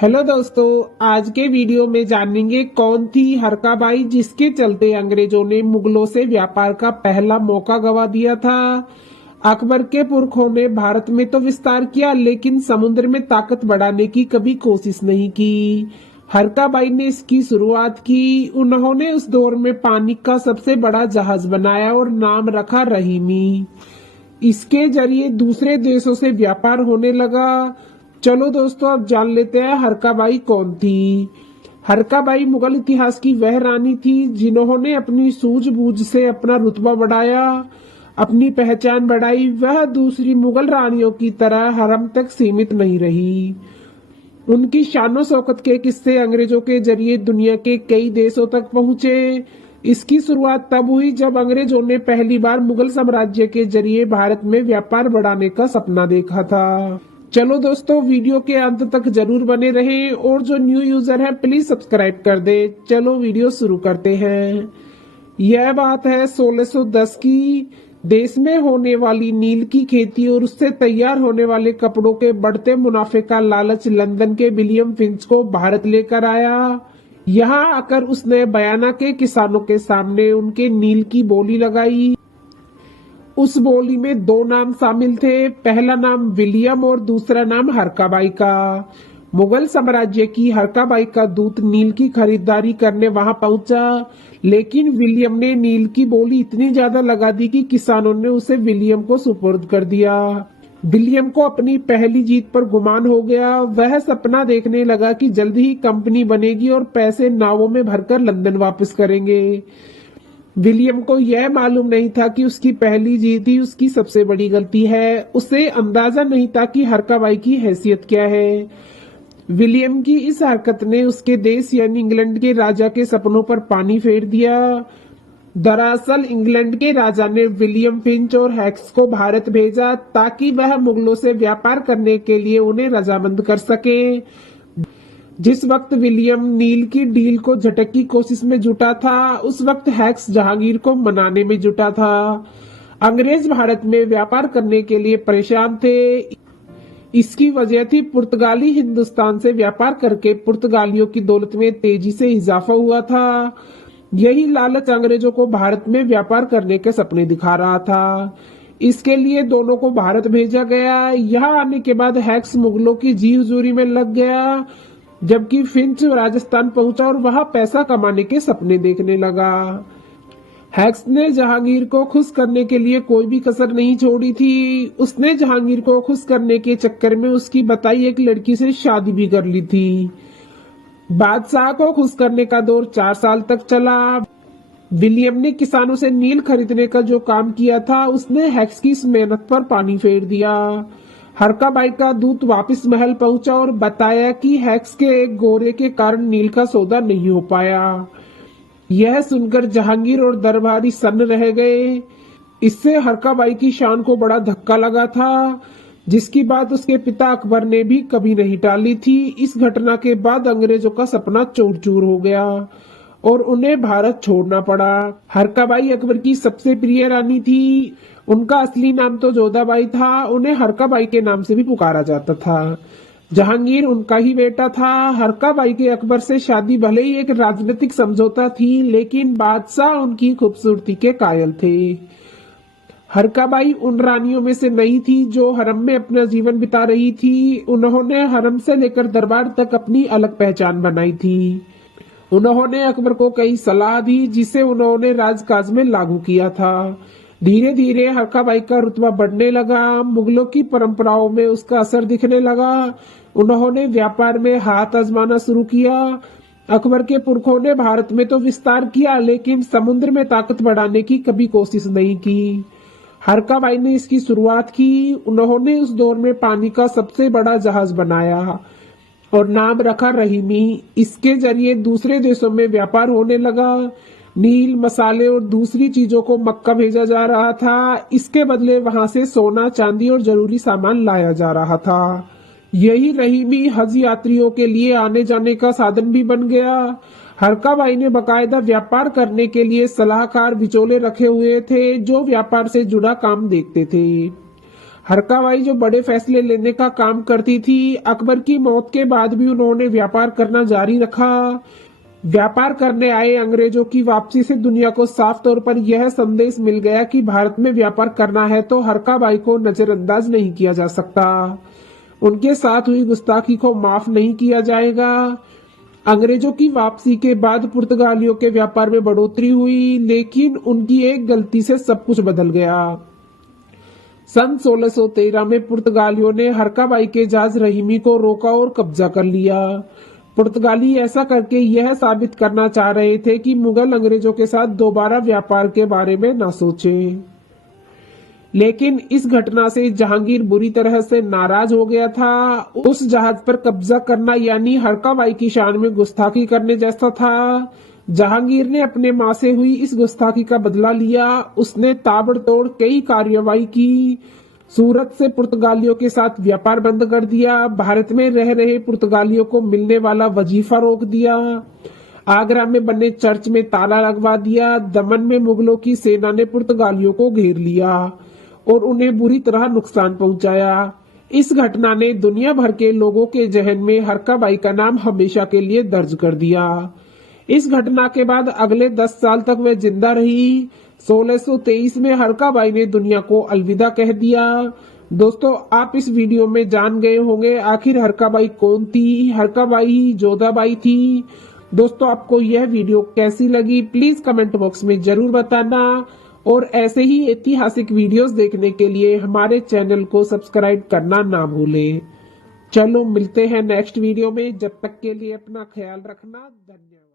Hello दोस्तों, आज के वीडियो में जानेंगे कौन थी हरकाबाई जिसके चलते अंग्रेजों ने मुगलों से व्यापार का पहला मौका गवा दिया था। अकबर के पुरखों ने भारत में तो विस्तार किया लेकिन समुद्र में ताकत बढ़ाने की कभी कोशिश नहीं की। हरकाबाई ने इसकी शुरुआत की। उन्होंने उस दौर में पानी का सबसे बड़ा जहाज बनाया और नाम रखा रहीमी। इसके जरिए दूसरे देशों से व्यापार होने लगा। चलो दोस्तों, अब जान लेते हैं हरकाबाई कौन थी। हरकाबाई मुगल इतिहास की वह रानी थी जिन्होंने अपनी सूझबूझ से अपना रुतबा बढ़ाया, अपनी पहचान बढ़ाई। वह दूसरी मुगल रानियों की तरह हरम तक सीमित नहीं रही। उनकी शानो शौकत के किस्से अंग्रेजों के जरिए दुनिया के कई देशों तक पहुंचे। इसकी शुरुआत तब हुई जब अंग्रेजों ने पहली बार मुगल साम्राज्य के जरिए भारत में व्यापार बढ़ाने का सपना देखा था। चलो दोस्तों, वीडियो के अंत तक जरूर बने रहें और जो न्यू यूजर है प्लीज सब्सक्राइब कर दे। चलो वीडियो शुरू करते हैं। यह बात है 1610 की। देश में होने वाली नील की खेती और उससे तैयार होने वाले कपड़ों के बढ़ते मुनाफे का लालच लंदन के विलियम फिंच को भारत लेकर आया। यहाँ आकर उसने बयाना के किसानों के सामने उनके नील की बोली लगाई। उस बोली में दो नाम शामिल थे, पहला नाम विलियम और दूसरा नाम हरकाबाई का। मुगल साम्राज्य की हरकाबाई का दूत नील की खरीदारी करने वहां पहुंचा, लेकिन विलियम ने नील की बोली इतनी ज्यादा लगा दी कि किसानों ने उसे विलियम को सुपुर्द कर दिया। विलियम को अपनी पहली जीत पर गुमान हो गया। वह सपना देखने लगा कि जल्दी ही कंपनी बनेगी और पैसे नावों में भरकर लंदन वापस करेंगे। विलियम को यह मालूम नहीं था कि उसकी पहली जीत ही उसकी सबसे बड़ी गलती है। उसे अंदाजा नहीं था कि हरकाबाई की हैसियत क्या है। विलियम की इस हरकत ने उसके देश यानी इंग्लैंड के राजा के सपनों पर पानी फेर दिया। दरअसल इंग्लैंड के राजा ने विलियम फिंच और हैक्स को भारत भेजा ताकि वह मुगलों से व्यापार करने के लिए उन्हें रजामंद कर सके। जिस वक्त विलियम नील की डील को झटक की कोशिश में जुटा था, उस वक्त हैक्स जहांगीर को मनाने में जुटा था। अंग्रेज भारत में व्यापार करने के लिए परेशान थे। इसकी वजह थी पुर्तगाली हिंदुस्तान से व्यापार करके पुर्तगालियों की दौलत में तेजी से इजाफा हुआ था। यही लालच अंग्रेजों को भारत में व्यापार करने के सपने दिखा रहा था। इसके लिए दोनों को भारत भेजा गया। यहाँ आने के बाद हैक्स मुगलों की जी हुजूरी में लग गया, जबकि फिंच राजस्थान पहुंचा और वहां पैसा कमाने के सपने देखने लगा। हैक्स ने जहांगीर को खुश करने के लिए कोई भी कसर नहीं छोड़ी थी। उसने जहांगीर को खुश करने के चक्कर में उसकी बताई एक लड़की से शादी भी कर ली थी। बादशाह को खुश करने का दौर 4 साल तक चला। विलियम ने किसानों से नील खरीदने का जो काम किया था, उसने हैक्स की इस मेहनत पर पानी फेर दिया। हरकाबाई का दूत वापस महल पहुंचा और बताया कि हैक्स के एक गोरे के कारण नील का सौदा नहीं हो पाया। यह सुनकर जहांगीर और दरबारी सन्न रह गए। इससे हरकाबाई की शान को बड़ा धक्का लगा था, जिसकी बात उसके पिता अकबर ने भी कभी नहीं टाली थी। इस घटना के बाद अंग्रेजों का सपना चूर चूर हो गया और उन्हें भारत छोड़ना पड़ा। हरकाबाई अकबर की सबसे प्रिय रानी थी। उनका असली नाम तो जोधाबाई था। उन्हें हरकाबाई के नाम से भी पुकारा जाता था। जहांगीर उनका ही बेटा था। हरकाबाई के अकबर से शादी भले ही एक राजनीतिक समझौता थी, लेकिन बादशाह उनकी खूबसूरती के कायल थे। हरकाबाई उन रानियों में से नहीं थी जो हरम में अपना जीवन बिता रही थी। उन्होंने हरम से लेकर दरबार तक अपनी अलग पहचान बनाई थी। उन्होंने अकबर को कई सलाह दी जिसे उन्होंने राजकाज में लागू किया था। धीरे धीरे हरकाबाई का रुतबा बढ़ने लगा। मुगलों की परंपराओं में उसका असर दिखने लगा। उन्होंने व्यापार में हाथ आजमाना शुरू किया। अकबर के पुरखों ने भारत में तो विस्तार किया, लेकिन समुद्र में ताकत बढ़ाने की कभी कोशिश नहीं की। हरकाबाई ने इसकी शुरुआत की। उन्होंने उस दौर में पानी का सबसे बड़ा जहाज बनाया और नाम रखा रहीमी। इसके जरिए दूसरे देशों में व्यापार होने लगा। नील, मसाले और दूसरी चीजों को मक्का भेजा जा रहा था। इसके बदले वहां से सोना, चांदी और जरूरी सामान लाया जा रहा था। यही रहीमी हज यात्रियों के लिए आने जाने का साधन भी बन गया। हरकाबाई ने बकायदा व्यापार करने के लिए सलाहकार बिचौले रखे हुए थे जो व्यापार से जुड़ा काम देखते थे। हरकाबाई जो बड़े फैसले लेने का काम करती थी, अकबर की मौत के बाद भी उन्होंने व्यापार करना जारी रखा। व्यापार करने आए अंग्रेजों की वापसी से दुनिया को साफ तौर पर यह संदेश मिल गया कि भारत में व्यापार करना है तो हरकाबाई को नजरअंदाज नहीं किया जा सकता। उनके साथ हुई गुस्ताखी को माफ नहीं किया जाएगा। अंग्रेजों की वापसी के बाद पुर्तगालियों के व्यापार में बढ़ोतरी हुई, लेकिन उनकी एक गलती से सब कुछ बदल गया। सन 1613 में पुर्तगालियों ने हरकाबाई के जहाज रहीमी को रोका और कब्जा कर लिया। पुर्तगाली ऐसा करके यह साबित करना चाह रहे थे कि मुगल अंग्रेजों के साथ दोबारा व्यापार के बारे में न सोचें। लेकिन इस घटना से जहांगीर बुरी तरह से नाराज हो गया था। उस जहाज पर कब्जा करना यानी हरकाबाई की शान में गुस्ताखी करने जैसा था। जहांगीर ने अपने मां से हुई इस गुस्ताखी का बदला लिया। उसने ताबड़तोड़ कई कार्रवाई की। सूरत से पुर्तगालियों के साथ व्यापार बंद कर दिया। भारत में रह रहे पुर्तगालियों को मिलने वाला वजीफा रोक दिया। आगरा में बने चर्च में ताला लगवा दिया। दमन में मुगलों की सेना ने पुर्तगालियों को घेर लिया और उन्हें बुरी तरह नुकसान पहुंचाया। इस घटना ने दुनिया भर के लोगों के जहन में हरकाबाई का नाम हमेशा के लिए दर्ज कर दिया। इस घटना के बाद अगले 10 साल तक वह जिंदा रही। 1623 में हरकाबाई ने दुनिया को अलविदा कह दिया। दोस्तों, आप इस वीडियो में जान गए होंगे आखिर हरकाबाई कौन थी। हरकाबाई जोधाबाई थी। दोस्तों, आपको यह वीडियो कैसी लगी प्लीज कमेंट बॉक्स में जरूर बताना और ऐसे ही ऐतिहासिक वीडियोस देखने के लिए हमारे चैनल को सब्सक्राइब करना ना भूलें। चलो मिलते हैं नेक्स्ट वीडियो में। जब तक के लिए अपना ख्याल रखना। धन्यवाद।